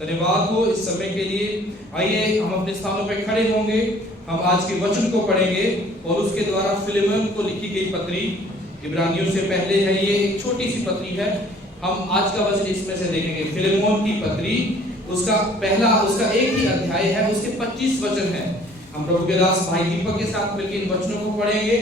धन्यवाद हो इस समय के लिए। आइए हम अपने स्थानों पर खड़े होंगे, हम आज के वचन को पढ़ेंगे और उसके द्वारा फिलेमोन को लिखी गई पत्री, इब्रानियों से पहले है, ये एक छोटी सी पत्री है। हम आज का वचन इसमें से देखेंगे। फिलेमोन की पत्री, उसका एक ही अध्याय है, उसके 25 वचन है। हम प्रभु के दास भाई दीपक के साथ मिलकर इन वचनों को पढ़ेंगे।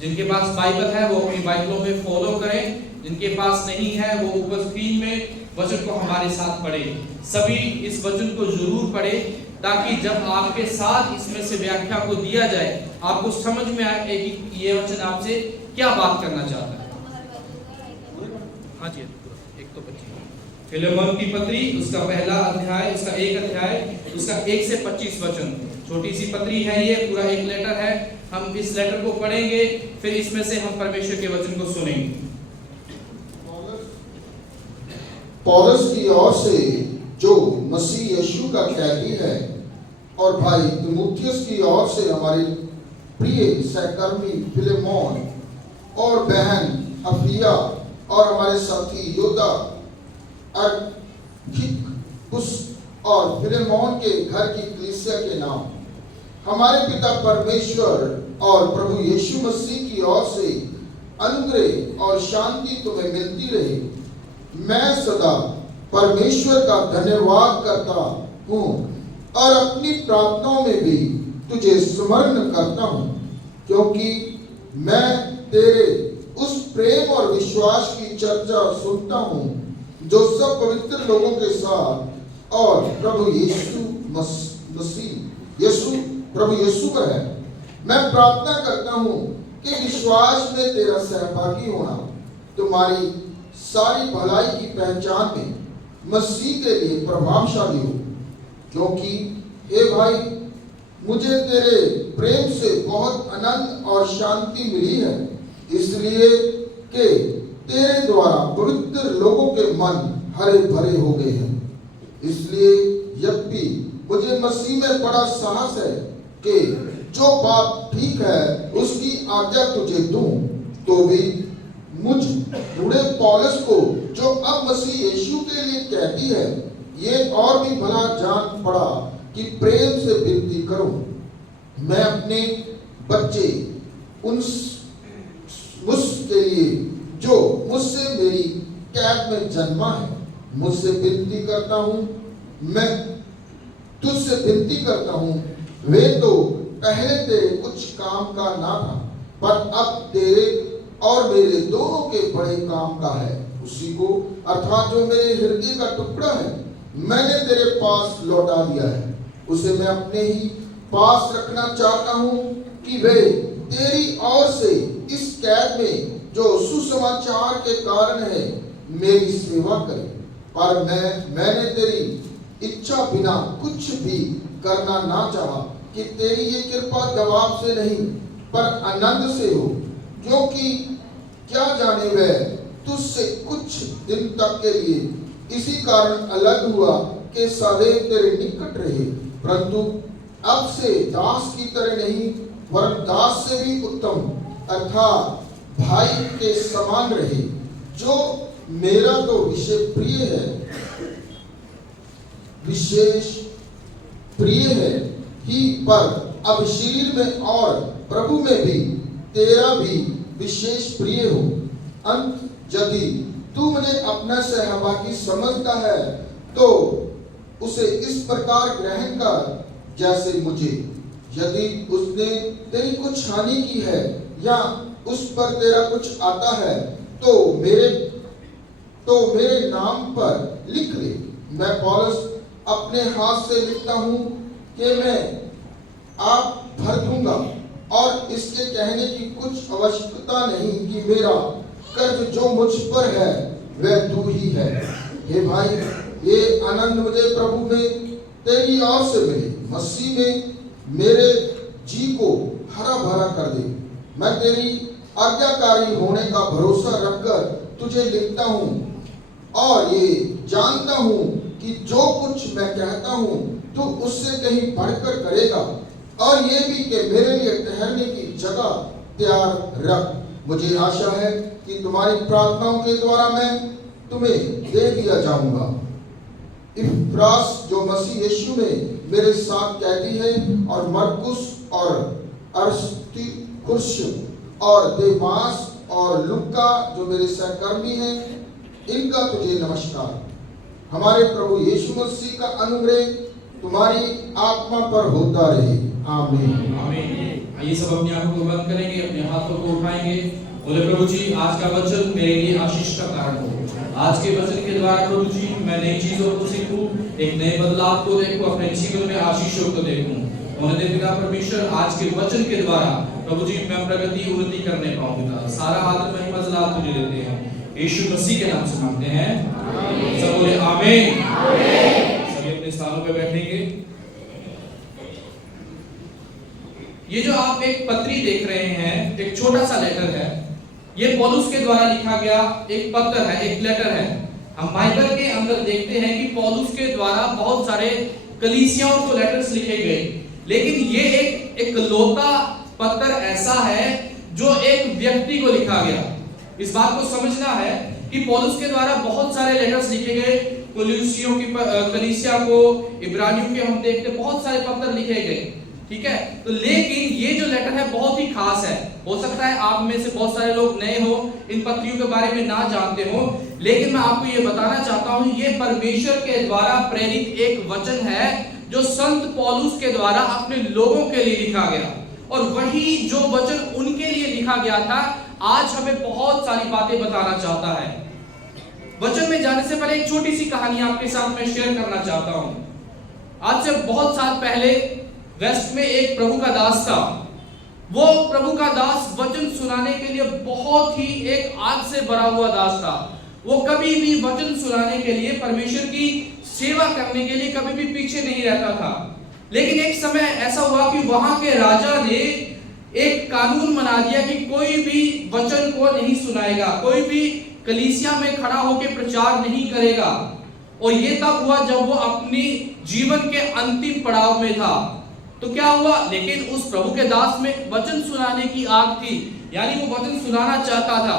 जिनके पास बाइबल है वो अपनी बाइबलों में फॉलो करें, जिनके पास नहीं है वो ऊपर स्क्रीन में वचन को हमारे साथ पढ़ें। सभी इस वचन को जरूर पढ़ें ताकि जब आपके साथ इसमें से व्याख्या को दिया जाए आपको समझ में आए कि ये वचन आपसे क्या बात करना चाहता है। हाँ जी, एक तो 25 फिलेमोन की पत्री, उसका पहला अध्याय, उसका एक अध्याय, उसका 1 से 25 वचन। छोटी सी पत्री है, ये पूरा एक लेटर है। हम इस लेटर को पढ़ेंगे, फिर इसमें से हम परमेश्वर के वचन को सुनेंगे। पौलुस की ओर से जो मसीह यीशु का कैदी है, और भाई तीमुथियुस की ओर से हमारे प्रिय सहकर्मी फिलेमोन और बहन अफिया और हमारे साथी योदा अर्खिप्पुस और फिलेमोन के घर की कलीसिया के नाम, हमारे पिता परमेश्वर और प्रभु यीशु मसीह की ओर से अनुग्रह और शांति तुम्हें मिलती रहे। मैं सदा परमेश्वर का धन्यवाद करता हूँ और अपनी प्रार्थनाओं में भी तुझे स्मरण करता हूँ, क्योंकि मैं तेरे उस प्रेम और विश्वास की चर्चा सुनता हूँ जो सब पवित्र लोगों के साथ और प्रभु यीशु पर है। मैं प्रार्थना करता हूँ कि विश्वास में तेरा सहभागी होना तुम्हारी सारी भलाई की पहचान में मसीह के लिए प्रभावशाली हो, क्योंकि हे भाई मुझे तेरे प्रेम से बहुत आनंद और शांति मिली है, इसलिए कि तेरे द्वारा पवित्र लोगों के मन हरे भरे हो गए हैं। इसलिए यद्यपि मुझे मसीह में बड़ा साहस है कि जो बात ठीक है उसकी आज्ञा तुझे दूं, तो भी मुझ बूढ़े पौलुस को जो अब मसीह यीशु के लिए कैदी है, ये और भी भला जान पड़ा कि प्रेम से विनती करूं। मैं अपने बच्चे उसके लिए जो मुझसे मेरी कैद में जन्मा है, मुझसे विनती करता हूं, मैं तुझसे विनती करता हूं। वे तो पहले तेरे कुछ काम का ना था, पर अब तेरे और मेरे दोनों के बड़े काम का है। उसी को अर्थात जो मेरे हृदय का टुकड़ा है मैंने तेरे पास लौटा दिया है। उसे मैं अपने ही पास रखना चाहता हूँ कि वे तेरी ओर से इस कैद में जो सुसमाचार के कारण है मेरी सेवा करे। पर मैंने तेरी इच्छा बिना कुछ भी करना ना चाहा कि तेरी ये कृपा जवाब से नहीं पर आनंद से हो, क्योंकि क्या जाने वह तुझसे कुछ दिन तक के लिए इसी कारण अलग हुआ कि सदैव तेरे निकट रहे, परंतु अब से दास की तरह नहीं वरन दास से भी उत्तम अर्थात भाई के समान रहे। जो मेरा तो विशेष प्रिय है ही, पर अब शरीर में और प्रभु में भी तेरा भी विशेष प्रिय हो। अंत यदि तू मुझे अपना सहभागी समझता है तो उसे इस प्रकार ग्रहण कर जैसे मुझे। यदि उसने तेरी कुछ हानि की है या उस पर तेरा कुछ आता है तो मेरे नाम पर लिख ले। मैं पौलुस अपने हाथ से लिखता हूँ कि मैं आप भर दूंगा, और इसके कहने की कुछ आवश्यकता नहीं कि मेरा कर्ज जो मुझ पर है वह तू ही है। हे भाई, ये आनंद मुझे प्रभु में तेरी ओर से मिले। मसीह में मेरे जी को हरा भरा कर दे। मैं तेरी आज्ञाकारी होने का भरोसा रखकर तुझे लिखता हूँ और ये जानता हूँ कि जो कुछ मैं कहता हूँ तू उससे कहीं बढ़कर करेगा, और ये भी कि मेरे लिए ठहरने की जगह तैयार रख। मुझे आशा है कि तुम्हारी प्रार्थनाओं के द्वारा मैं तुम्हें दे दिया जाऊंगा। इफ्रास जो मसीह यीशु में मेरे साथ कैदी है, और मरकुस और अरिस्तर्खुस और देमास और लूका जो मेरे सहकर्मी हैं, इनका तुझे नमस्कार। हमारे प्रभु यीशु मसीह का अनुग्रह तुम्हारी आत्मा पर होता रहे। आमीन। आमीन। आइए सब अपनी आंखों को बंद करेंगे, अपने हाथों को उठाएंगे। बोले प्रभु जी, आज का वचन मेरे लिए आशीष का कारण हो। आज के वचन के द्वारा प्रभु जी मैं नई चीजों को सीखूं, एक नए बदलाव को देखूं, अपने जीवन में आशीषों को देखूं। उन्होंने पिता परमेश्वर आज के वचन के द्वारा प्रभु जी मैं प्रगति उन्नति करने पाऊंगा। सारा आदर महिमा जलाल तुझे देते हैं, यीशु मसीह के नाम से मांगते हैं। सब बोले आमीन। सभी अपने स्थानों पे बैठेंगे। ये जो आप एक पत्री देख रहे हैं, एक छोटा सा लेटर है। ये पौलुस के द्वारा लिखा गया एक पत्र है, एक लेटर है। हम बाइबल के अंदर देखते हैं कि पौलुस के द्वारा बहुत सारे कलीसियाओं को लेटर्स लिखे गए, लेकिन ये एक इकलौता पत्र ऐसा है जो एक व्यक्ति को लिखा गया। इस बात को समझना है कि पौलुस के द्वारा बहुत सारे लेटर्स लिखे गए, कोलोसियों की कलीसिया को, इब्रानियों के हम देखते बहुत सारे पत्र लिखे गए, ठीक है। तो लेकिन ये जो लेटर है बहुत ही खास है। हो सकता है आप में से बहुत सारे लोग नए हो, इन पत्रियों के बारे में ना जानते हो, लेकिन मैं आपको ये बताना चाहता हूं, ये परमेश्वर के द्वारा प्रेरित एक वचन है जो संत पौलुस के द्वारा अपने लोगों के लिए लिखा गया। और वही जो वचन उनके लिए लिखा गया था, आज हमें बहुत सारी बातें बताना चाहता है। वचन में जाने से पहले एक छोटी सी कहानी आपके साथ मैं शेयर करना चाहता हूं। आज से बहुत साल पहले वेस्ट में एक प्रभु का दास था। वो प्रभु का दास वचन सुनाने के लिए बहुत ही एक आग से भरा हुआ दास था। वो कभी भी वचन सुनाने के लिए, परमेश्वर की सेवा करने के लिए कभी भी पीछे नहीं रहता था। लेकिन एक समय ऐसा हुआ कि वहां के राजा ने एक कानून बना दिया कि कोई भी वचन को नहीं सुनाएगा, कोई भी कलीसिया में खड़ा होकर प्रचार नहीं करेगा। और ये तब हुआ जब वो अपनी जीवन के अंतिम पड़ाव में था। तो क्या हुआ, लेकिन उस प्रभु के दास में वचन सुनाने की आग थी, यानी वो वचन सुनाना चाहता था।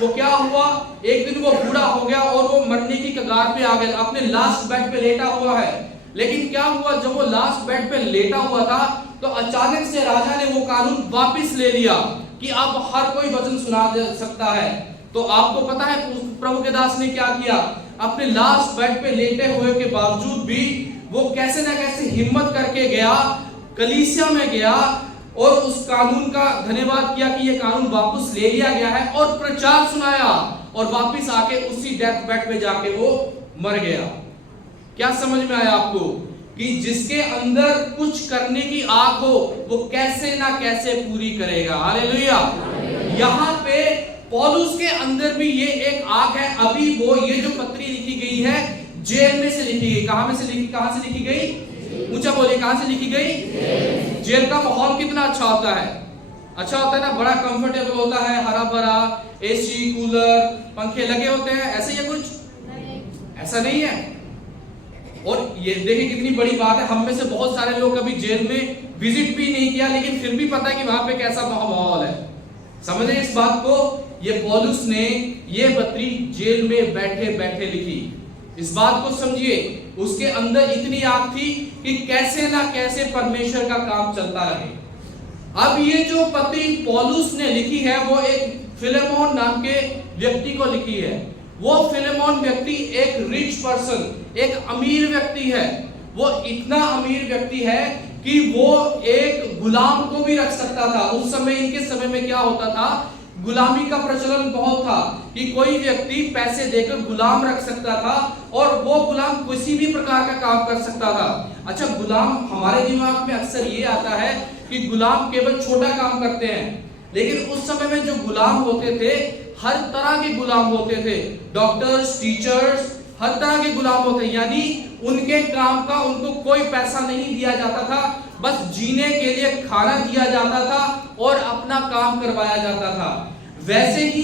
वो क्या हुआ, एक दिन वो बूढ़ा हो गया और वो मरने की कगार पे आ गया, अपने लास्ट बेड पे लेटा हुआ है। लेकिन क्या हुआ, जब वो लास्ट बेड पे लेटा हुआ था तो अचानक से राजा ने वो कानून वापस ले लिया कि अब हर कोई वचन सुना सकता है। तो आपको पता है प्रभु के दास ने क्या किया, अपने लास्ट बेड पे लेटे हुए के बावजूद भी वो कैसे ना कैसे हिम्मत करके गया, कलीसिया में गया और उस कानून का धन्यवाद किया कि ये कानून वापस ले लिया गया है, और प्रचार सुनाया, और वापस आके उसी डेथ बेड पे जाके वो मर गया। क्या समझ में आया आपको कि जिसके अंदर कुछ करने की आग हो वो कैसे ना कैसे पूरी करेगा। हालेलुया। यहाँ पे पौलुस के अंदर भी ये एक आग है। अभी वो ये जो पत्री लिखी गई है जेल में से लिखी गई। कहां से लिखी गई? ऊंचा बोलिए, कहां से लिखी गई? जेल का माहौल कितना अच्छा होता है, अच्छा होता है ना, बड़ा कंफर्टेबल होता है, हरा भरा, एसी, कूलर, पंखे लगे होते हैं। ऐसे ही कुछ ऐसा नहीं है। और ये देखिए कितनी बड़ी बात है, हम में से बहुत सारे लोग कभी जेल में विजिट भी नहीं किया, लेकिन फिर भी पता है कि वहां पे कैसा माहौल है। समझे इस बात को? ये पौलुस ने ये पत्री जेल में बैठे बैठे लिखी। इस बात को समझिए, उसके अंदर इतनी आग थी कि कैसे ना कैसे परमेश्वर का काम चलता रहे। अब ये जो पत्री पौलुस ने लिखी है वो एक फिलेमोन नाम के व्यक्ति को लिखी है। वो फिलेमोन व्यक्ति एक रिच पर्सन, एक अमीर व्यक्ति है। वो इतना अमीर व्यक्ति है कि वो एक गुलाम को भी रख सकता था। उस समय, इनके समय में क्या होता था, गुलामी का प्रचलन बहुत था कि कोई व्यक्ति पैसे देकर गुलाम रख सकता था और वो गुलाम किसी भी प्रकार का काम कर सकता था। अच्छा, गुलाम, हमारे दिमाग में अक्सर ये आता है कि गुलाम केवल छोटा काम करते हैं, लेकिन उस समय में जो गुलाम होते थे हर तरह के गुलाम होते थे। डॉक्टर्स, टीचर्स, हर तरह के गुलाम होते, यानी उनके काम का उनको कोई पैसा नहीं दिया जाता था, बस जीने के लिए खाना दिया जाता था और अपना काम करवाया जाता था। वैसे ही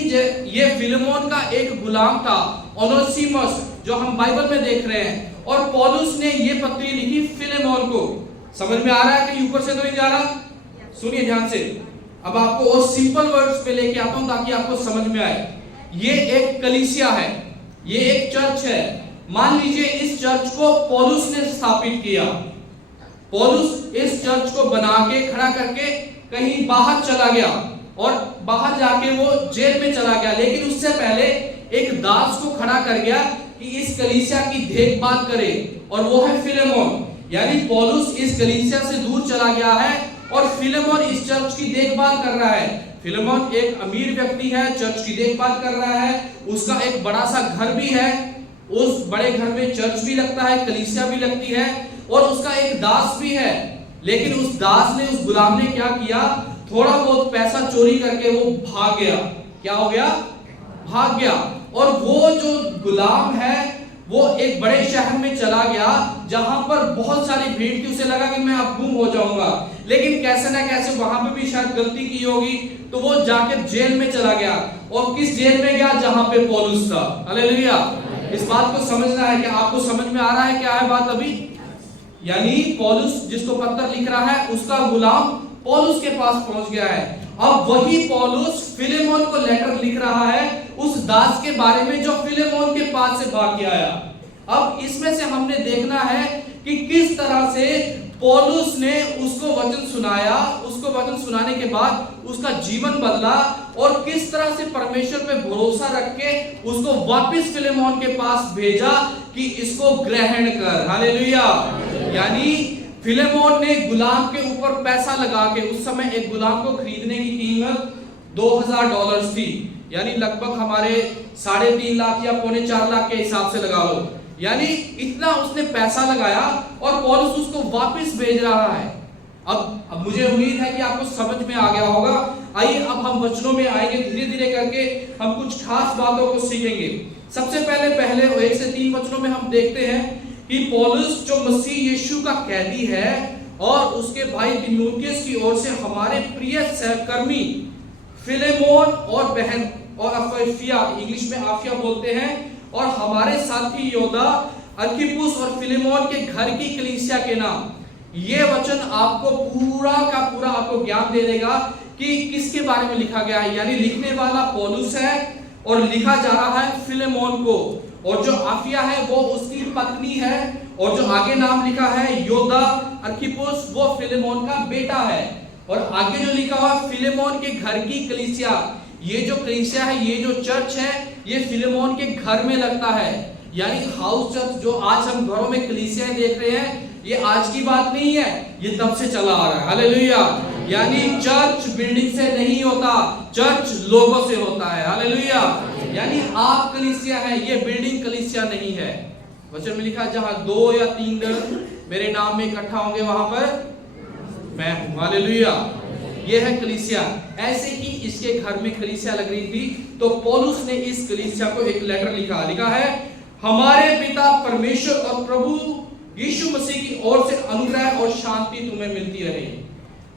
ये फिलेमोन का एक गुलाम था, ओनेसिमस, जो हम बाइबल में देख रहे हैं। और पौलुस ने ये पत्री लिखी फिलेमोन को। समझ में आ रहा है कि ऊपर से तो नहीं जा रहा? सुनिए ध्यान से। अब आपको और सिंपल वर्ड्स पे लेके आता हूं ताकि आपको समझ में आए। ये एक कलीसिया है, ये एक चर्च है, मान लीजिए इस चर्च को पौलुस ने स्थापित किया, पौलुस इस चर्च को बना के खड़ा करके कहीं बाहर चला गया और बाहर जाके वो जेल में चला गया, लेकिन उससे पहले एक दास को खड़ा कर गया कि इस कलीसिया की देखभाल करे, और वो है फिलेमोन। यानी पौलुस इस कलीसिया से दूर चला गया है और फिलेमोन इस चर्च की देखभाल कर रहा है। फिलेमोन एक अमीर व्यक्ति है, चर्च की देखभाल कर रहा है, उसका एक बड़ा सा घर भी है, उस बड़े घर में चर्च भी लगता है, कलीसिया भी लगती है, और उसका एक दास भी है। लेकिन उस दास ने, उस गुलाम ने क्या किया, थोड़ा बहुत पैसा चोरी करके वो भाग गया। क्या हो गया? भाग गया। और वो जो गुलाम है वो एक बड़े शहर में चला गया जहां पर बहुत सारी भीड़ थी, उसे लगा कि मैं अब गुम हो जाऊंगा, लेकिन कैसे ना कैसे वहां पे भी शायद गलती की होगी, तो वो जाकर जेल में चला गया। और किस जेल में गया? जहां पे पौलुस था। हालेलुया। इस बात को समझना है कि आपको समझ में आ रहा है क्या है बात अभी? यानी पौलुस जिसको पत्र लिख रहा है उसका गुलाम पौलुस के पास पहुंच गया है। अब वही पौलुस फिलेमोन को लेटर लिख रहा है उस दास के बारे में जो फिलेमोन के पास से भाग के आया। अब इसमें से हमने देखना है कि किस तरह से पौलुस ने उसको वचन सुनाया, उसको वचन सुनाने के बाद उसका जीवन बदला, और किस तरह से परमेश्वर पे भरोसा रख के उसको वापस फिलेमोन के पास भेजा कि इसको ग्रहण कर। हालेलुया। यानी फिलेमोन ने गुलाम के ऊपर पैसा लगा के, उस समय एक गुलाम को खरीदने की कीमत $2000 थी, यानी लगभग हमारे 3.5 लाख या 4.25 लाख के हिसाब से लगा लो। यानी इतना उसने पैसा लगाया और पौलुस उसको वापस भेज रहा है। अब मुझे उम्मीद है कि आपको समझ में आ गया होगा। आइए अब हम वचनों में आएंगे, धीरे धीरे करके हम कुछ खास बातों को सीखेंगे। सबसे पहले 1 से 3 वचनों में हम देखते हैं कि पौलुस जो मसीह यीशु का कैदी है और उसके भाई तीमुथियुस की ओर से हमारे प्रिय सहकर्मी फिलेमोन और बहन और अफिया, इंग्लिश में आफिया बोलते हैं, और हमारे साथी योद्धा अर्खिप्पुस और फिलेमोन के घर की कलीसिया के नाम। ये वचन आपको पूरा का पूरा आपको ज्ञान दे देगा कि किसके बारे में लिखा गया है। यानी लिखने वाला पौलुस है और लिखा जा रहा है फिलेमोन को, और जो आफिया है वो उसकी पत्नी है, और जो आगे नाम लिखा है योद्धा अर्खिप्पुस वो फिलेमोन का बेटा है, और आगे जो लिखा हुआ फिलेमोन के घर की कलीसिया, ये जो कलीसिया है, ये जो चर्च है, ये फिलेमोन के घर में लगता है। यानी हाउस चर्च जो आज हम घरों में कलीसिया देख रहे हैं, ये आज की बात नहीं है, ये तब से चला आ रहा है। हालेलुया। यानी चर्च बिल्डिंग से नहीं होता, चर्च लोगों से होता है। हालेलुया। यानी आप कलीसिया है, ये बिल्डिंग कलीसिया नहीं है। वचन में लिखा जहां 2 या 3 जन मेरे नाम में इकट्ठा होंगे वहां पर मैं हूं। हालेलुया। ये है कलीसिया। ऐसे ही इसके घर में कलीसिया लग रही थी, तो पौलुस ने इस कलीसिया को एक लेटर लिखा है, हमारे पिता परमेश्वर और प्रभु यीशु मसीह की ओर से अनुग्रह और शांति तुम्हें मिलती रहे।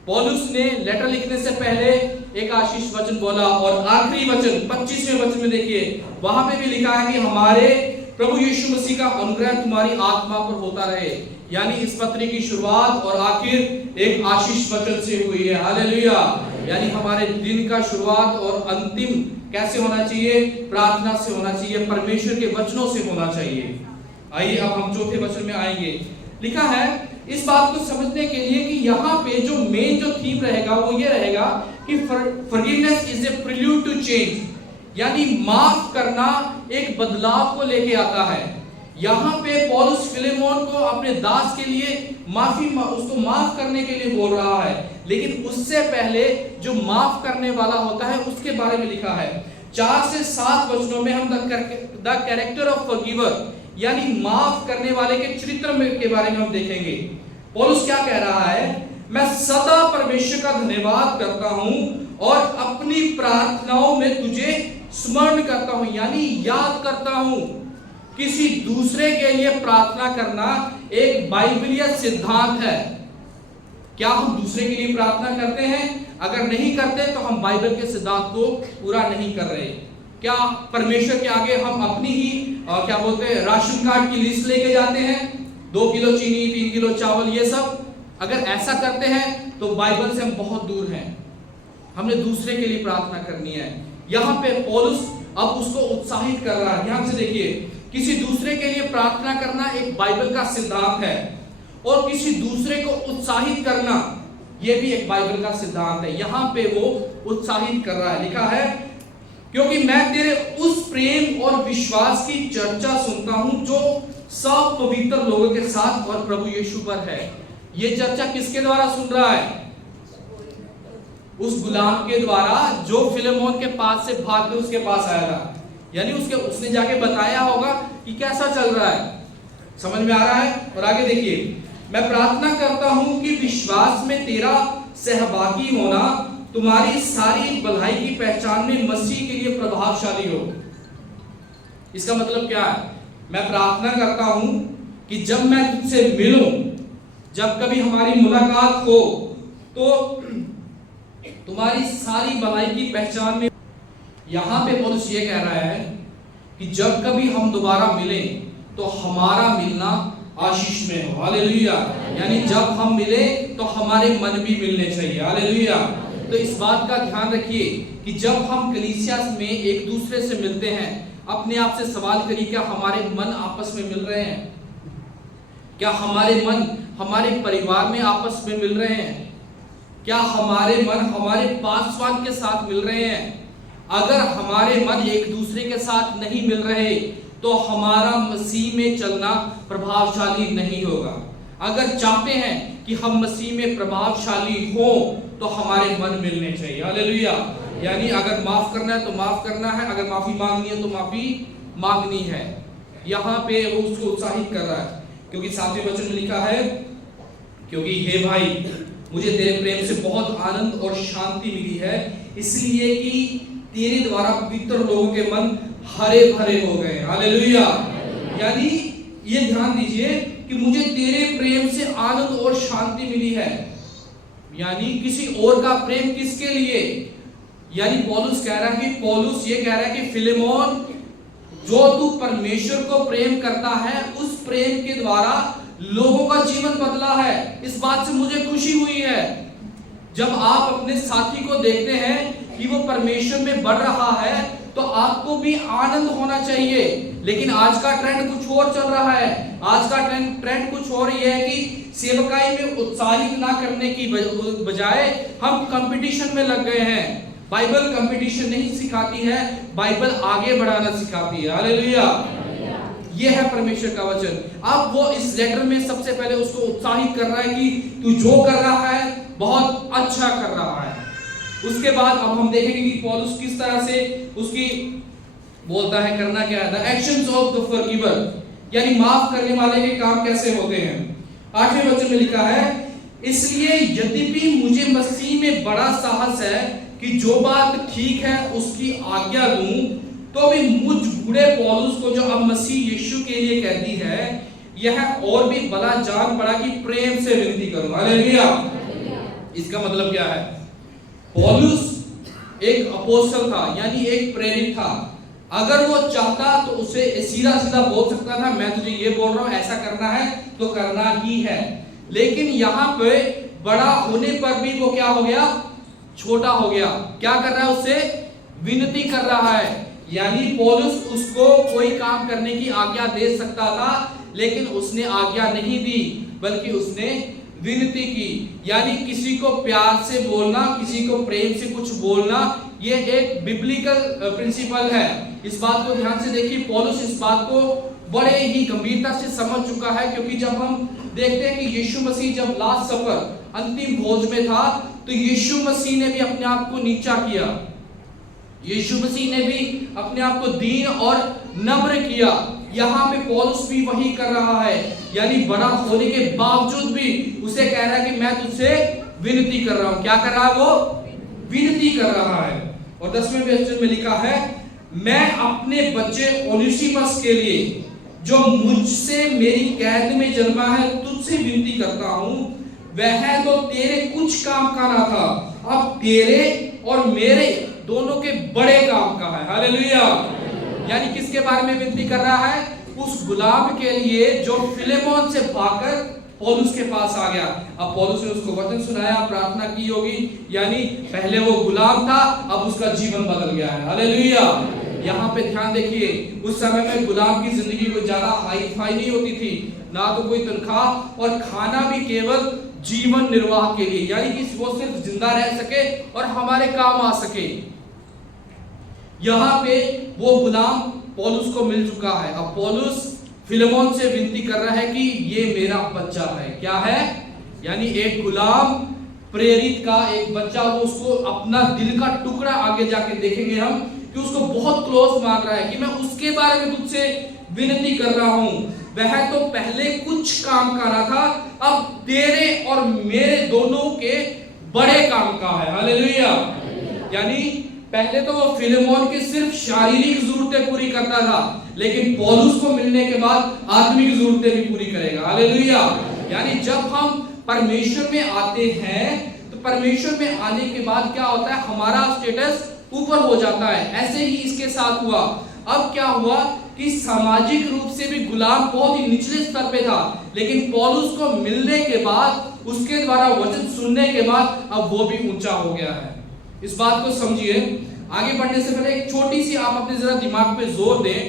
पौलुस ने लेटर लिखने से पहले एक आशीष वचन बोला, और आखिरी वचन 25वें वचन में देखिए, वहां पे भी लिखा है कि हमारे प्रभु यीशु मसीह का अनुग्रह तुम्हारी आत्मा पर होता रहे। यानी इस पत्री की शुरुआत और आखिर एक आशीष वचन से हुई है। हालेलुया। यानी हमारे दिन का शुरुआत और अंतिम कैसे होना चाहिए? प्रार्थना से होना चाहिए, परमेश्वर के वचनों से होना चाहिए। आइए अब हम चौथे वचन में आएंगे। लिखा है इस बात को समझने के लिए कि यहाँ पे जो मेन जो थीम रहेगा वो ये रहेगा कि forgiveness is a prelude to change, यानी माफ करना एक बदलाव को लेके आता है। यहाँ पे पौलुस फिलेमोन को अपने दास के लिए उसको माफ करने के लिए बोल रहा है, लेकिन उससे पहले जो माफ करने वाला होता है उसके बारे में लिखा है। 4 से 7 वचनों में हम द कैरेक्टर ऑफ फॉरगिवर, यानी माफ करने वाले के चरित्र के बारे में हम देखेंगे। पौलुस क्या कह रहा है? मैं सदा परमेश्वर का धन्यवाद करता हूं और अपनी प्रार्थनाओं में तुझे स्मरण करता हूं, यानी याद करता हूं। किसी दूसरे के लिए प्रार्थना करना एक बाइबलीय सिद्धांत है। क्या हम दूसरे के लिए प्रार्थना करते हैं? अगर नहीं करते तो हम बाइबल के सिद्धांत को पूरा नहीं कर रहे। क्या परमेश्वर के आगे हम अपनी ही क्या बोलते हैं राशन कार्ड की लिस्ट लेके जाते हैं, 2 किलो चीनी, 3 किलो चावल, ये सब? अगर ऐसा करते हैं तो बाइबल से हम बहुत दूर हैं। हमने दूसरे के लिए प्रार्थना करनी है। यहाँ पे पौलुस अब उसको उत्साहित कर रहा है। ध्यान से देखिए, किसी दूसरे के लिए प्रार्थना करना एक बाइबल का सिद्धांत है, और किसी दूसरे को उत्साहित करना यह भी एक बाइबल का सिद्धांत है। यहां पे वो उत्साहित कर रहा है, लिखा है क्योंकि मैं तेरे उस प्रेम और विश्वास की चर्चा सुनता हूं जो सब पवित्र लोगों के साथ और प्रभु यीशु पर है। यह चर्चा किसके द्वारा सुन रहा है? उस गुलाम के द्वारा जो फिलेमोन के पास से भाग के उसके पास आया था। यानी उसने जाके बताया होगा कि कैसा चल रहा है। समझ में आ रहा है? और आगे देखिए, मैं प्रार्थना करता हूं कि विश्वास में तेरा सहभागी होना तुम्हारी सारी भलाई की पहचान में मसीह के लिए प्रभावशाली हो। इसका मतलब क्या है? मैं प्रार्थना करता हूं कि जब मैं तुझसे मिलूं, जब कभी हमारी मुलाकात हो, तो तुम्हारी सारी भलाई की पहचान में। यहां पे पौलुस ये कह रहा है कि जब कभी हम दोबारा मिलें तो हमारा मिलना आशीष में हो। हालेलुया। यानी जब हम मिले तो हमारे मन भी मिलने चाहिए। हालेलुया। तो इस बात का ध्यान रखिए कि जब हम कलीसिया में एक दूसरे से मिलते हैं, अपने आप से सवाल करिए, क्या हमारे मन आपस में मिल रहे हैं? क्या हमारे मन हमारे परिवार में आपस में मिल रहे हैं? क्या हमारे मन हमारे पासवान के साथ मिल रहे हैं? अगर हमारे मन एक दूसरे के साथ नहीं मिल रहे तो हमारा मसीह में चलना प्रभावशाली नहीं होगा। अगर चाहते हैं कि हम मसीह में प्रभावशाली हो तो हमारे मन मिलने चाहिए। हालेलुया। यानी अगर माफ करना है तो माफ करना है, अगर माफी मांगनी है तो माफी मांगनी है। यहाँ पे वो उसको उत्साहित कर रहा है, क्योंकि 7वें वचन में लिखा है, क्योंकि हे भाई मुझे तेरे प्रेम से बहुत आनंद और शांति मिली है, इसलिए कि तेरे द्वारा पवित्र लोगों के मन हरे भरे हो गए। हालेलुया। यानी ये ध्यान दीजिए कि मुझे तेरे प्रेम से आनंद और शांति मिली है। यानी किसी और का प्रेम किसके लिए? यानी पौलुस कह रहा है कि पौलुस ये कह रहा है कि फिलेमोन, जो तू परमेश्वर को प्रेम करता है, उस प्रेम के द्वारा लोगों का जीवन बदला है। इस बात से मुझे खुशी हुई है। जब आप अपने साथी को देखते हैं कि वो परमेश्वर में बढ़ रहा है तो आपको भी आनंद होना चाहिए। लेकिन आज का ट्रेंड कुछ और चल रहा है। आज का ट्रेंड कुछ और ये है कि सेवकाई में उत्साहित ना करने की बजाय हम कंपटीशन में लग गए हैं। बाइबल कंपटीशन नहीं सिखाती है, बाइबल आगे बढ़ाना सिखाती है। हालेलुया। ये है परमेश्वर का वचन। अब वो इस लेटर में सबसे पहले उसको उत्साहित कर रहा है कि तू जो कर रहा है बहुत अच्छा कर रहा है। उसके बाद अब हम देखेंगे कि पौलुस किस तरह से उसकी बोलता है करना क्या है। द एक्शंस ऑफ द फॉरगिवर, यानी माफ करने वाले के काम कैसे होते हैं। 8वें वचन में लिखा है, इसलिए यद्यपि मुझे मसीह में बड़ा साहस है कि जो बात ठीक है उसकी आज्ञा लूं, तो भी मुझ बूढ़े पौलुस को जो अब मसीह यीशु के लिए कहती है, यह और भी भला जान पड़ा कि प्रेम से विनती करूं। हालेलुया। इसका मतलब क्या है? पौलुस एक अपोस्तल था, यानी एक प्रेरित था। अगर वो चाहता तो उसे सीधा सीधा बोल सकता था, मैं तुझे ये बोल रहा हूं, ऐसा करना है तो करना ही है। लेकिन यहाँ पे बड़ा होने पर भी वो क्या हो गया? छोटा हो गया। क्या कर रहा है? उससे विनती कर रहा है। यानी पौलुस उसको कोई काम करने की आज्ञा दे सकता था, लेकिन उसने आज्ञा नहीं दी, बल्कि उसने विनती की। यानी किसी को प्यार से बोलना, किसी को प्रेम से कुछ बोलना, ये एक बिब्लिकल प्रिंसिपल है। इस बात को ध्यान से देखिए। पौलुस इस बात को बड़े ही गंभीरता से समझ चुका है, क्योंकि जब हम देखते हैं कि यीशु मसीह जब लास्ट सफर, अंतिम भोज में था, तो यीशु मसीह ने भी अपने आप को नीचा किया। यीशु मसीह ने भी अपने आप को दीन और नम्र किया। यहाँ पे पौलुस भी वही कर रहा है। यानी बड़ा होने के बावजूद भी उसे कह रहा है कि मैं तुझसे विनती कर रहा हूं। क्या कर रहा है? वो विनती कर रहा है। और 10वें वचन में लिखा है, मैं अपने बच्चे ओनेसिमस के लिए, जो मुझसे मेरी कैद में जन्मा है, तुझसे विनती करता हूं। वह तो तेरे कुछ काम का ना था, अब तेरे और मेरे दोनों के बड़े काम का है। हालेलुया। यानी किसके बारे में विनती कर रहा है? उस गुलाम के लिए जो फिलेमोन से भागकर पौलुस के पास आ गया। अब पौलुस ने उसको वचन सुनाया, प्रार्थना की होगी। यानी पहले वो गुलाम था, अब उसका जीवन बदल गया है। हालेलुया। यहाँ पे ध्यान देखिए, उस समय में गुलाम की जिंदगी कोई ज्यादा हाई फाई नहीं होती थी, ना तो कोई तनख्वाह, और खाना भी केवल जीवन निर्वाह के लिए, यानी कि वो सिर्फ जिंदा रह सके और हमारे काम आ सके। यहाँ पे वो गुलाम पौलुस को मिल चुका है। अब पौलुस फिलेमोन से विनती कर रहा है कि ये मेरा बच्चा है। क्या है? यानी एक गुलाम प्रेरित का एक बच्चा, वो उसको अपना दिल का टुकड़ा, आगे जाके देखेंगे हम कि उसको बहुत क्लोज मान रहा है कि मैं उसके बारे में तुझसे विनती कर रहा हूं। वह तो पहले कुछ काम का ना था, अब तेरे और मेरे दोनों के बड़े काम का है। हालेलुया। यानी पहले तो वो फिलेमोन की सिर्फ शारीरिक जरूरतें पूरी करता था, लेकिन पौलुस को मिलने के बाद आत्मिक जरूरतें भी पूरी करेगा। हालेलुया। यानी जब हम परमेश्वर में आते हैं तो परमेश्वर में आने के बाद क्या होता है, हमारा स्टेटस ऊपर हो जाता है। ऐसे ही इसके साथ हुआ। अब क्या हुआ कि सामाजिक रूप से भी गुलाम बहुत ही निचले स्तर पे था, लेकिन पौलुस को मिलने के बाद, उसके द्वारा वचन सुनने के बाद अब वो भी ऊंचा हो गया है। इस बात को समझिए। आगे बढ़ने से पहले एक छोटी सी आप अपने जरा दिमाग पे जोर दें।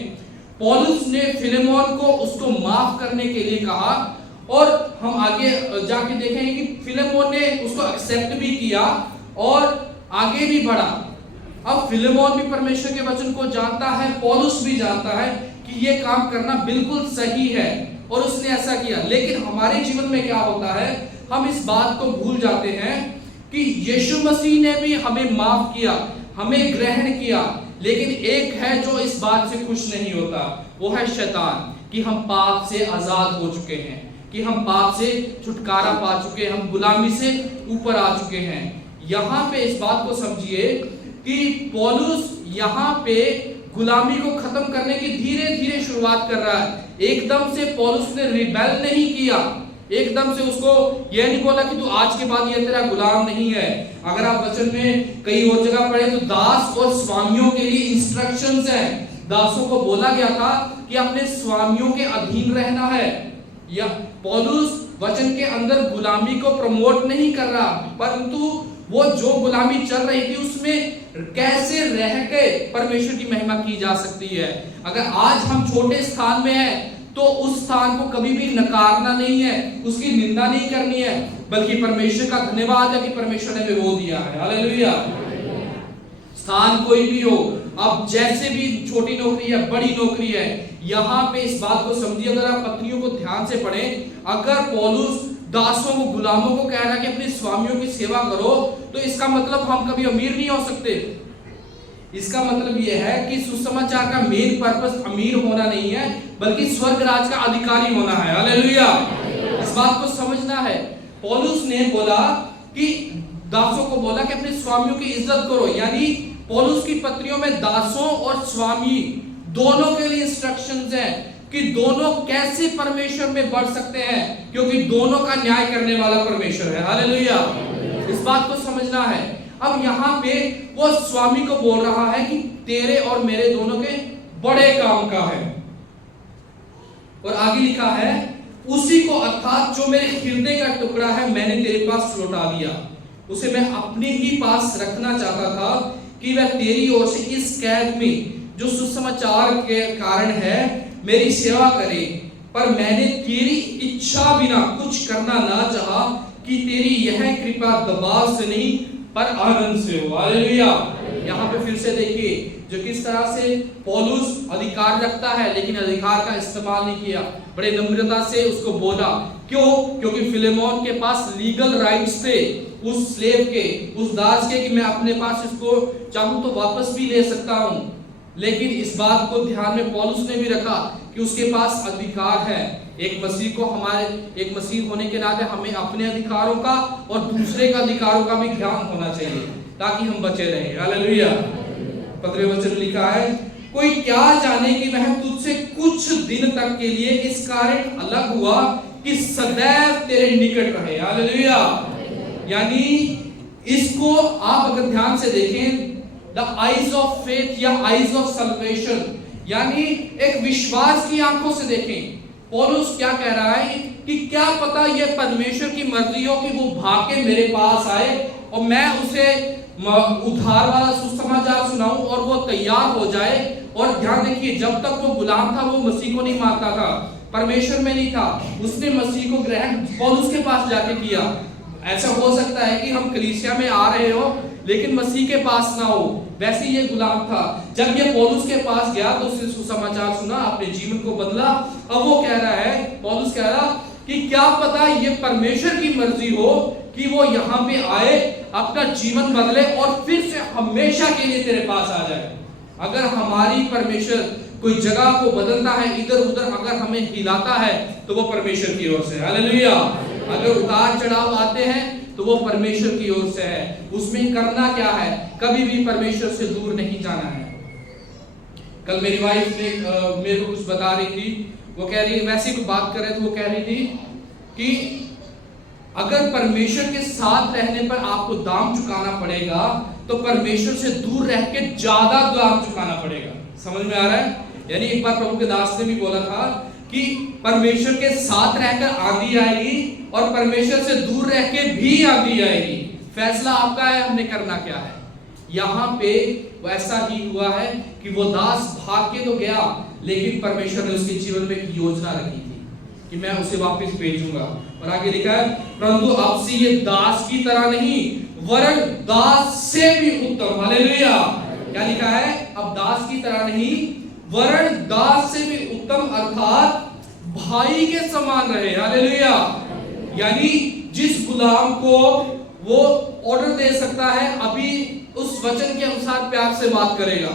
पौलुस ने फिलेमोन को उसको माफ करने के लिए कहा, और हम आगे जाके देखेंगे कि फिलेमोन ने उसको एक्सेप्ट भी किया और आगे भी बढ़ा। अब फिलेमोन भी परमेश्वर के वचन को जानता है, पौलुस भी जानता है कि ये काम करना बिल्कुल सही है, और उसने ऐसा किया। लेकिन हमारे जीवन में क्या होता है, हम इस बात को भूल जाते हैं कि यीशु मसीह ने भी हमें माफ किया, हमें ग्रहण किया, लेकिन एक है जो इस बात से खुश नहीं होता, वो है शैतान, कि हम पाप से आजाद हो चुके हैं, कि हम पाप से छुटकारा पा चुके हैं, हम गुलामी से ऊपर आ चुके हैं। यहाँ पे इस बात को समझिए कि पौलुस यहाँ पे गुलामी को खत्म करने की धीरे धीरे शुरुआत कर रहा है। एकदम से पौलुस ने रिबेल नहीं किया, एकदम से उसको यह नहीं बोला कि तू आज के बाद ये तेरा गुलाम नहीं है। अगर आप वचन में कई और जगह पढ़े तो दास और स्वामियों के लिए इंस्ट्रक्शंस हैं। दासों को बोला गया था कि अपने स्वामियों के अधीन रहना है। या पौलुस वचन के अंदर गुलामी को प्रमोट नहीं कर रहा, परंतु वो जो गुलामी चल रही थी उसमें कैसे रह के परमेश्वर की महिमा की जा सकती है। अगर आज हम छोटे स्थान में हैं तो उस स्थान को कभी भी नकारना नहीं है, उसकी निंदा नहीं करनी है, बल्कि परमेश्वर का धन्यवाद है कि परमेश्वर ने हमें वो दिया है। हालेलुया। स्थान कोई भी हो, अब जैसे भी छोटी नौकरी है, बड़ी नौकरी है, यहाँ पे इस बात को समझिए। अगर आप पत्नियों को ध्यान से पढ़ें, अगर पौलुस दासों को, गुलामों को कह रहा है कि अपने स्वामियों की सेवा करो, तो इसका मतलब हम कभी अमीर नहीं हो सकते। इसका मतलब यह है कि सुसमाचार का मेन पर्पस अमीर होना नहीं है, बल्कि स्वर्ग राज का अधिकारी होना है। हालेलुया। इस बात को समझना है। पौलुस ने बोला कि दासों को बोला कि अपने स्वामियों की इज्जत करो, यानी पौलुस की पत्रियों में दासों और स्वामी दोनों के लिए इंस्ट्रक्शंस हैं कि दोनों कैसे परमेश्वर में बढ़ सकते हैं, क्योंकि दोनों का न्याय करने वाला परमेश्वर है। हालेलुया। इस बात को समझना है। अब यहाँ पे वो स्वामी को बोल रहा है कि तेरे और मेरे दोनों के बड़े काम का है, और आगे लिखा है उसी को, अर्थात जो मेरे हृदय का टुकड़ा है, मैंने तेरे पास लौटा दिया। उसे मैं अपने ही पास रखना चाहता था कि वह तेरी ओर से इस कैद में जो सुसमाचार के कारण है मेरी सेवा करे, पर मैंने तेरी इच्छा बिना कुछ करना ना चाहा, कि तेरी यह कृपा दबाव से नहीं पर आनंद से हो। हालेलुया। यहाँ पे फिर से देखिए जो किस तरह से पौलुस अधिकार रखता है, लेकिन अधिकार का इस्तेमाल नहीं किया, बड़े नम्रता से उसको बोला। क्यों? क्योंकि फिलेमोन के पास लीगल राइट्स थे उस स्लेव के, उस दास के, कि मैं अपने पास इसको चाहूं तो वापस भी ले सकता हूं। लेकिन इस बात को ध्यान में पौलुस ने भी रखा कि उसके पास अधिकार है। एक मसीह को, हमारे एक मसीह होने के नाते हमें अपने अधिकारों का और दूसरे का अधिकारों का भी ज्ञान होना चाहिए, ताकि हम बचे रहें। हालेलुया। पत्र वचन लिखा है, कोई क्या जाने कि वह तुझसे कुछ दिन तक के लिए इस कारण अलग हुआ कि सदैव तेरे निकट रहे। हालेलुया। यानी इसको आप अगर ध्यान से देखें, द आईज ऑफ फेथ या आईज ऑफ सल्वेशन, यानी एक विश्वास की आंखों से देखें। पौलुस क्या कह रहा है कि क्या पता ये परमेश्वर की मर्जी हो कि वो भाग के मेरे पास आए और मैं उसे उद्धार वाला सुसमाचार सुनाऊं और वो तैयार हो जाए और ध्यान देखिए, जब तक वो गुलाम था वो मसीह को नहीं मानता था, परमेश्वर में नहीं था, उसने मसीह को ग्रहण पौलुस के पास जाके किया। ऐसा हो सकता है कि हम कलीसिया में आ रहे हो लेकिन मसीह के पास ना हो, वैसे ये गुलाम था। जब ये पौलुस के पास गया तो उसने सुसमाचार सुना, अपने जीवन को बदला। अब वो कह रहा है, पौलुस कह रहा कि क्या पता ये परमेश्वर की मर्जी हो कि वो यहाँ पे आए, अपना जीवन बदले और फिर से हमेशा के लिए तेरे पास आ जाए। अगर हमारी परमेश्वर कोई जगह को बदलता है, इधर उधर अगर हमें हिलाता है, तो वो परमेश्वर की ओर से है। हालेलुया। अगर उतार चढ़ाव आते हैं तो वो परमेश्वर की ओर से है। उसमें करना क्या है, कभी भी परमेश्वर से दूर नहीं जाना है। कल मेरी वाइफ ने मेरे को कुछ बता रही थी, वो कह रही, वैसी कोई बात कर रहे थे, वो कह रही थी कि अगर परमेश्वर के साथ रहने पर आपको दाम चुकाना पड़ेगा तो परमेश्वर से दूर रह के ज्यादा दाम चुकाना पड़ेगा। समझ में आ रहा है? यानी एक बार प्रभु के दास ने भी बोला था कि परमेश्वर के साथ रहकर आंधी आएगी और परमेश्वर से दूर रह के भी आंधी आएगी। फैसला आपका है, हमने करना क्या है। यहाँ पे वैसा ही हुआ है कि वो दास भाग के तो गया, लेकिन परमेश्वर ने उसके जीवन में एक योजना रखी थी कि मैं उसे वापस भेजूंगा। और आगे लिखा है, परंतु अब से ये दास की तरह नहीं वरन दास से भी उत्तम। हालेलुया। क्या लिखा है? अब दास की तरह नहीं वरन दास से भी उत्तम, अर्थात भाई के समान रहे। हालेलुया। यानी जिस गुलाम को वो ऑर्डर दे सकता है, अभी उस वचन के अनुसार प्यार से बात करेगा।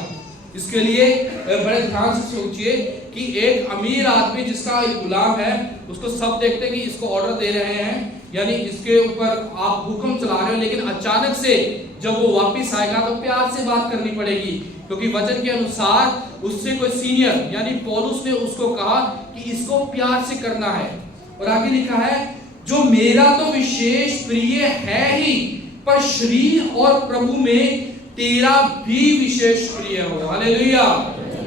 इसके लिए बड़े ध्यान से सोचिए कि एक अमीर आदमी जिसका एक गुलाम है, उसको सब देखते हैं कि इसको ऑर्डर दे रहे हैं, यानी इसके ऊपर आप हुक्म चला रहे हो, लेकिन अचानक से जब वो वापस आएगा तो प्यार से बात करनी पड़ेगी, क्योंकि वचन के अनुसार उससे कोई सीनियर यानी पौलुस ने उसको कहा कि इसको प्यार से करना है। और आगे लिखा है, जो मेरा तो विशेष प्रिय है ही, पर शरीर और प्रभु में तेरा भी विशेष प्रिय हो। हालेलुया।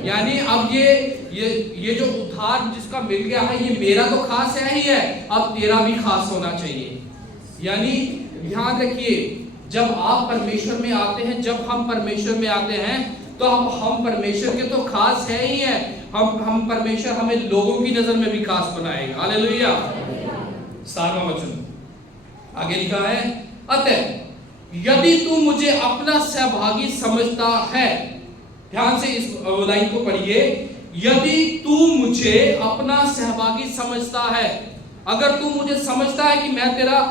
यानी अब ये जो उद्धार जिसका मिल गया है, ये मेरा तो खास है ही है, अब तेरा भी खास होना चाहिए। यानी ध्यान रखिए, जब आप परमेश्वर में आते हैं, जब हम परमेश्वर में आते हैं, तो हम परमेश्वर के तो खास है ही है, हम परमेश्वर हमें लोगों की नजर में भी खास बनाएगा। हालेलुया। 7वां वचन आगे लिखा है, अतः यदि तू मुझे अपना सहभागी समझता है, ध्यान से इस लाइन को पढ़िए, यदि तू मुझे अपना सहभागी समझता है, अगर तू मुझे समझता है कि मैं तेरा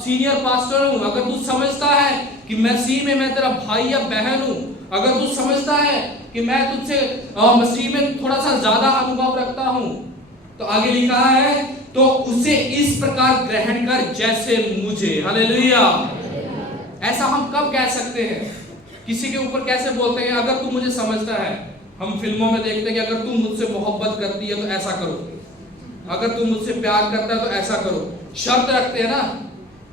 सीनियर पास्टर हूं, अगर तू समझता है कि मसीह में मैं तेरा भाई या बहन हूं, अगर तू समझता है कि मैं तुझसे मसीह में थोड़ा सा ज्यादा अनुभव रखता हूं, तो आगे लिखा है, तो उसे इस प्रकार ग्रहण कर जैसे मुझे। हालेलुया। ऐसा हम कब कह सकते हैं? किसी के ऊपर कैसे बोलते हैं, अगर तू मुझे समझता है। हम फिल्मों में देखते हैं कि अगर तू मुझसे मोहब्बत करती है तो ऐसा करो, अगर तू मुझसे प्यार करता है तो ऐसा करो, शर्त रखते हैं ना।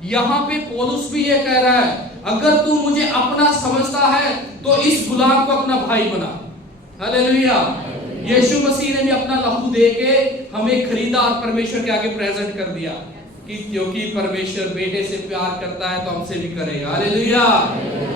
यहाँ पे पौलुस भी ये कह रहा है, अगर तू मुझे अपना समझता है तो इस गुलाम को अपना भाई बना। हालेलुया। यीशु मसीह ने भी अपना लहू दे के हमें खरीदा और परमेश्वर के आगे प्रेजेंट कर दिया कि क्योंकि परमेश्वर बेटे से प्यार करता है तो हमसे भी करेगा। हालेलुया।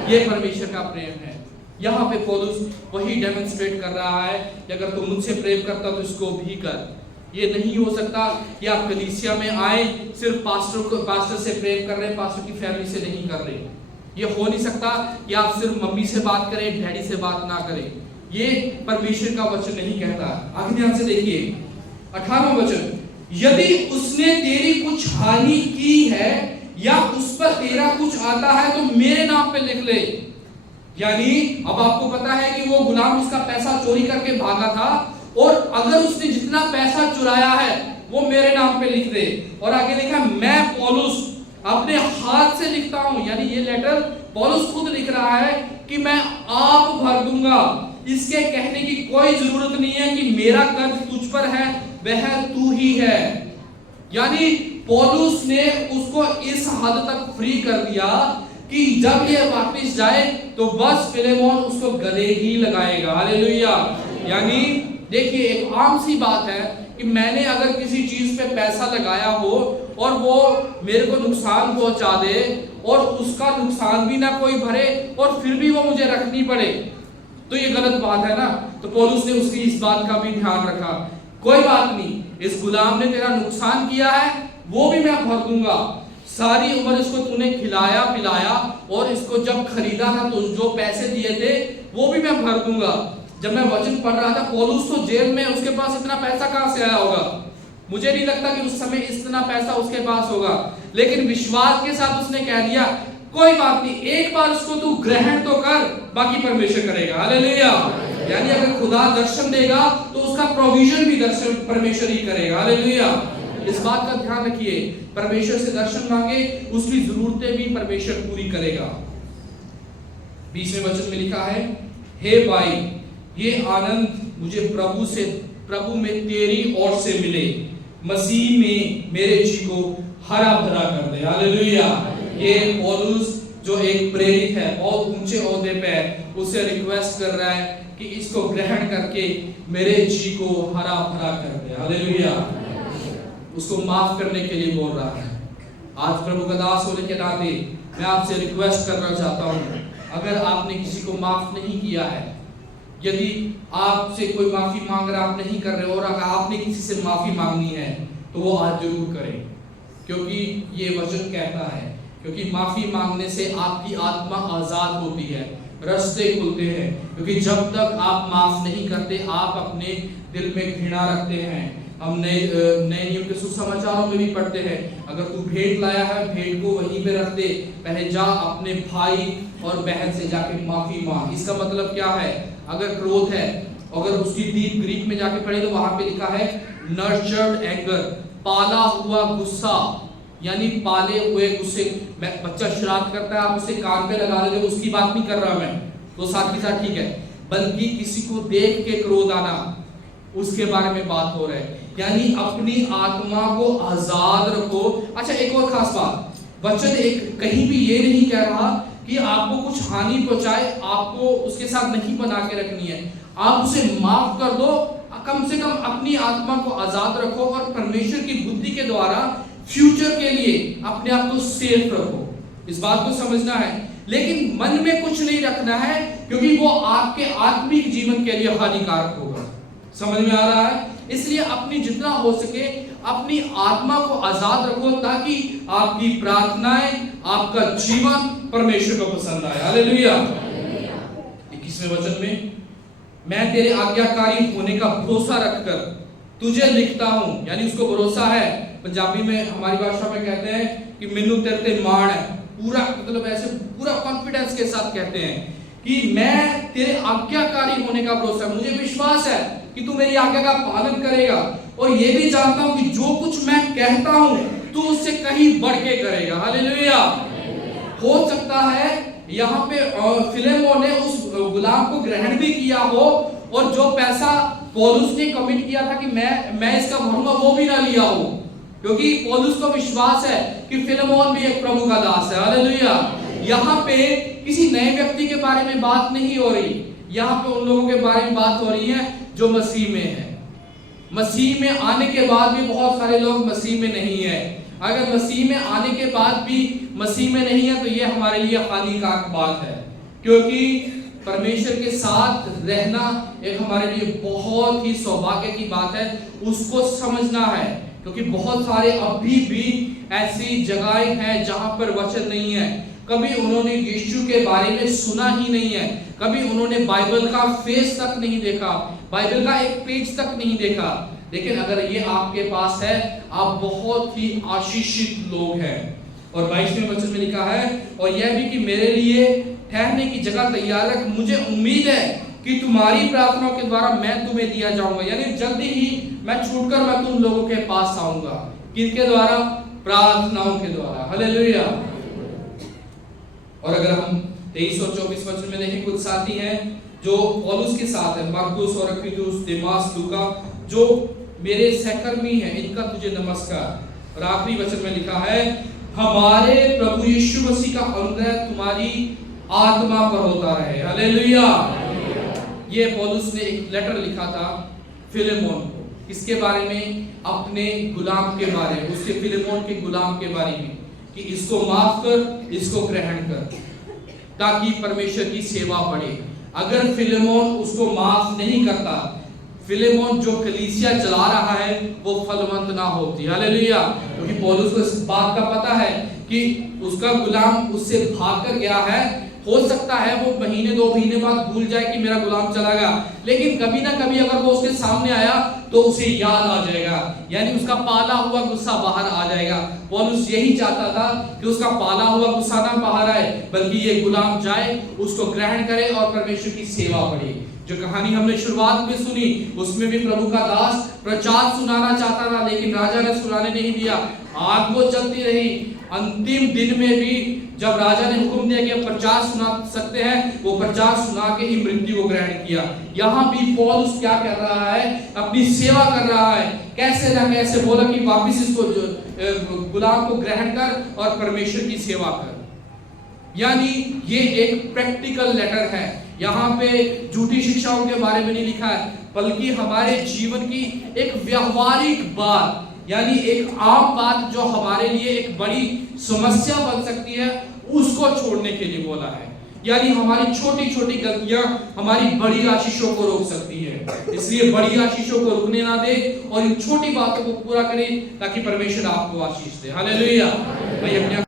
ये परमेश्वर का प्रेम है। यहाँ पे पौलुस वही डेमोन्स्ट्रेट कर रहा है कि अगर तू मुझसे प्रेम करता तो इसको भी कर। ये नहीं हो सकता कि आप कलीसिया में आए सिर्फ पास्टर से प्रेम कर रहे हैं, पास्टर की फैमिली से नहीं कर रहे। ये हो नहीं सकता कि आप सिर्फ मम्मी से बात करें, डैडी से बात ना करें। ये परमेश्वर का वचन नहीं कहता। आगे ध्यान से देखिए 18वां वचन, यदि उसने तेरी कुछ हानि की है या उस पर तेरा कुछ आता है तो मेरे नाम पे लिख ले। यानी अब आपको पता है कि वो गुलाम उसका पैसा चोरी करके भागा था, और अगर उसने जितना पैसा चुराया है वो मेरे नाम पे लिख दे। और आगे लिखा, मैं पौलुस अपने हाथ से लिखता हूं, यानी ये लेटर पौलुस खुद लिख रहा है कि मैं आप भर दूंगा। इसके कहने की कोई जरूरत नहीं है कि मेरा कर्ज तुझ पर है, वह तू ही है। यानी पौलुस ने उसको इस हद तक फ्री कर दिया कि जब ये वापस जाए तो बस फिलेमोन उसको गले ही लगाएगा। हालेलुया। यानी देखिए, एक आम सी बात है कि मैंने अगर किसी चीज पे पैसा लगाया हो और वो मेरे को नुकसान पहुंचा दे और उसका नुकसान भी ना कोई भरे और फिर भी वो मुझे रखनी पड़े, तो ये गलत बात है ना। तो पौलुस ने उसकी इस बात का भी ध्यान रखा, कोई बात नहीं, इस गुलाम ने तेरा नुकसान किया है, वो भी मैं भर दूंगा। सारी उम्र इसको तूने खिलाया पिलाया और इसको जब खरीदा था तो जो पैसे दिए थे वो भी मैं भर दूंगा। जब मैं वचन पढ़ रहा था, पौलुस तो जेल में, उसके पास इतना पैसा कहां से आया होगा? मुझे नहीं लगता कि उस समय इतना पैसा उसके पास होगा, लेकिन विश्वास के साथ उसने कह दिया कोई बात नहीं, एक बार उसको तू ग्रहण तो कर, बाकी परमेश्वर करेगा। हालेलुया। यानी अगर खुदा दर्शन देगा तो उसका प्रोविजन भी दर्शन परमेश्वर ही करेगा। हालेलुया। इस बात का ध्यान रखिए, परमेश्वर से दर्शन मांगे, उसकी जरूरतें भी परमेश्वर पूरी करेगा। 20वें वचन में लिखा है, हे भाई, ये आनंद मुझे प्रभु में तेरी ओर से मिले, मसीह में मेरे जी को हरा भरा कर दे। हालेलुया। ये पौलुस जो एक प्रेरित है, बहुत ऊंचे ओहदे पे है, उसे रिक्वेस्ट कर रहा है कि इसको ग्रहण करके मेरे जी को हरा भरा कर दे। हालेलुया। उसको माफ करने के लिए बोल रहा है। आज प्रभु का दास होने के नाते मैं आपसे रिक्वेस्ट करना चाहता हूं, अगर आपने किसी को माफ नहीं किया है, यदि आपसे कोई माफी मांग रहा, आप नहीं कर रहे, और अगर आपने किसी से माफी मांगनी है तो वो आज जरूर करें, क्योंकि ये वचन कहता है, क्योंकि माफी मांगने से आपकी आत्मा आजाद होती है, रास्ते खुलते हैं। क्योंकि जब तक आप माफ नहीं करते, आप अपने दिल में घृणा रखते हैं। हम नए नियम के सुसमाचारों में भी पढ़ते हैं, अगर तू भेंट लाया है, भेंट को वहीं पे रख दे, पहले जा अपने भाई और बहन से जाके माफी मांग। इसका मतलब क्या है? अगर क्रोध है, अगर उसकी डीप ग्रीक में जाके पढ़े तो वहां पे लिखा है नर्चर्ड एंगर, पाला हुआ गुस्सा, यानी पाले हुए गुस्से। बच्चा शरारत करता है, आप उसे कान पे लगा दे, उसकी बात नहीं कर रहा मैं, तो साथ ही साथ ठीक है, बल्कि किसी को देख के क्रोध आना, उसके बारे में बात हो रहा है। यानी अपनी आत्मा को आजाद रखो। अच्छा, एक और खास बात, वचन एक कहीं भी ये नहीं कह रहा कि आपको कुछ हानि पहुंचाए, आपको उसके साथ नहीं बना के रखनी है, आप उसे माफ कर दो, कम से कम अपनी आत्मा को आजाद रखो और परमेश्वर की बुद्धि के द्वारा फ्यूचर के लिए अपने आप को सेफ रखो। इस बात को समझना है, लेकिन मन में कुछ नहीं रखना है, क्योंकि वो आपके आत्मिक जीवन के लिए हानिकारक होगा। समझ में आ रहा है? इसलिए अपनी जितना हो सके अपनी आत्मा को आजाद रखो, ताकि आपकी प्रार्थनाएं, आपका जीवन परमेश्वर को पसंद आए। हालेलुया। 21वें वचन में, मैं तेरे आज्ञाकारी होने का भरोसा रखकर तुझे लिखता हूं, यानी उसको भरोसा है। पंजाबी में, हमारी भाषा में कहते हैं कि मेनू तेरे ते मान है, पूरा मतलब ऐसे पूरा कॉन्फिडेंस के साथ कहते हैं कि मैं तेरे आज्ञाकारी होने का भरोसा, मुझे विश्वास है कि तू मेरी आज्ञा का पालन करेगा, और ये भी जानता हूं कि जो कुछ मैं कहता हूं तू उससे कहीं बढ़ के करेगा। हालेलुया। हो सकता है यहाँ पे फिलेमोन ने उस गुलाम को ग्रहण भी किया हो, और जो पैसा पौलुस ने कमिट किया था कि मैं इसका भरूंगा, वो भी ना लिया हो, क्योंकि पौलुस को विश्वास है कि फिलेमोन भी एक प्रभु का दास है। हालेलुया। यहाँ पे किसी नए व्यक्ति के बारे में बात नहीं हो रही, यहाँ पे उन लोगों के बारे में बात हो रही है जो मसीह में है। मसीह में आने के बाद भी बहुत सारे लोग मसीह में नहीं है। अगर मसीह में आने के बाद भी मसीह में नहीं है तो ये हमारे लिए हानिकारक बात है, क्योंकि परमेश्वर के साथ रहना एक हमारे लिए बहुत ही सौभाग्य की बात है, उसको समझना है। क्योंकि बहुत सारे अभी भी ऐसी जगहें हैं जहां पर वचन नहीं है, कभी उन्होंने यीशु के बारे में सुना ही नहीं है, कभी उन्होंने बाइबल का फेस तक नहीं देखा, बाइबल का एक पेज तक नहीं देखा। लेकिन अगर ये आपके पास है, आप बहुत ही आशीषित लोग हैं। और 22वें वचन में लिखा है, और यह भी कि मेरे लिए ठहरने की जगह तैयार रख, मुझे उम्मीद है कि तुम्हारी प्रार्थनाओं के द्वारा मैं तुम्हें दिया जाऊंगा। यानी जल्दी ही मैं छूटकर मैं तुम लोगों के पास आऊंगा। किनके द्वारा? प्रार्थनाओं के द्वारा। हालेलुया। और अगर हम 23 और 24 वचन में देखें, कुछ साथी हैं जो पौलुस के साथ है, मार्कुस और अक्विलुस, देमास, लूका, जो मेरे सहकर्मी हैं, इनका तुझे नमस्कार। और आखिरी वचन में लिखा है, हमारे प्रभु यीशु मसीह का अनुग्रह तुम्हारी आत्मा पर होता रहे। हालेलुया। ये पौलुस ने एक लेटर लिखा था फिलेमोन को, किसके बारे में? अपने गुलाम के बारे में, उसके फिलेमोन के गुलाम के बारे में, कि इसको माफ कर, इसको ग्रहण कर, ताकि परमेश्वर की सेवा बढ़े। अगर फिलेमोन उसको माफ नहीं करता, फिलेमोन जो कलीसिया चला रहा है वो फलवंत ना होती। हालेलुया। क्योंकि पौलुस को इस बात का पता है कि उसका गुलाम उससे भाग कर गया है। हो सकता है वो महीने 2 महीने बाद भूल जाए कि मेरा गुलाम चला गया, लेकिन कभी ना कभी अगर वो उसके सामने आया तो उसे याद आ जाएगा, यानी उसका पाला हुआ गुस्सा बाहर आ जाएगा। पौलुस यही चाहता था कि उसका पाला हुआ गुस्सा ना बाहर आए, बल्कि ये गुलाम जाए, उसको ग्रहण करे और परमेश्वर की सेवा करे। जो कहानी हमने शुरुआत में सुनी उसमें भी प्रभु का दास प्रचार सुनाना चाहता था, लेकिन राजा ने सुनाने नहीं दिया। आग वो जलती रही। अंतिम दिन में भी जब राजा ने हुक्म दिया कि अब प्रचार सुना सकते हैं, वो प्रचार सुना के ही मृत्यु को ग्रहण किया। यहाँ भी पौलुस क्या कर रहा है? अपनी सेवा कर रहा है। कैसे ना कैसे बोला कि वापिस इसको गुलाम को ग्रहण कर और परमेश्वर की सेवा कर। यानी ये एक प्रैक्टिकल लेटर है। यहाँ पे झूठी शिक्षाओं के बारे में नहीं लिखा है, बल्कि हमारे जीवन की एक व्यवहारिक बात, यानी एक आम बात जो हमारे लिए एक बड़ी समस्या बन सकती है, उसको छोड़ने के लिए बोला है। यानी हमारी छोटी छोटी गलतियां हमारी बड़ी आशीषों को रोक सकती है। इसलिए बड़ी आशीषों को रुकने ना दे और इन छोटी बातों को पूरा करें ताकि परमेश्वर आपको आशीष दे। हालेलुया। भाई अपने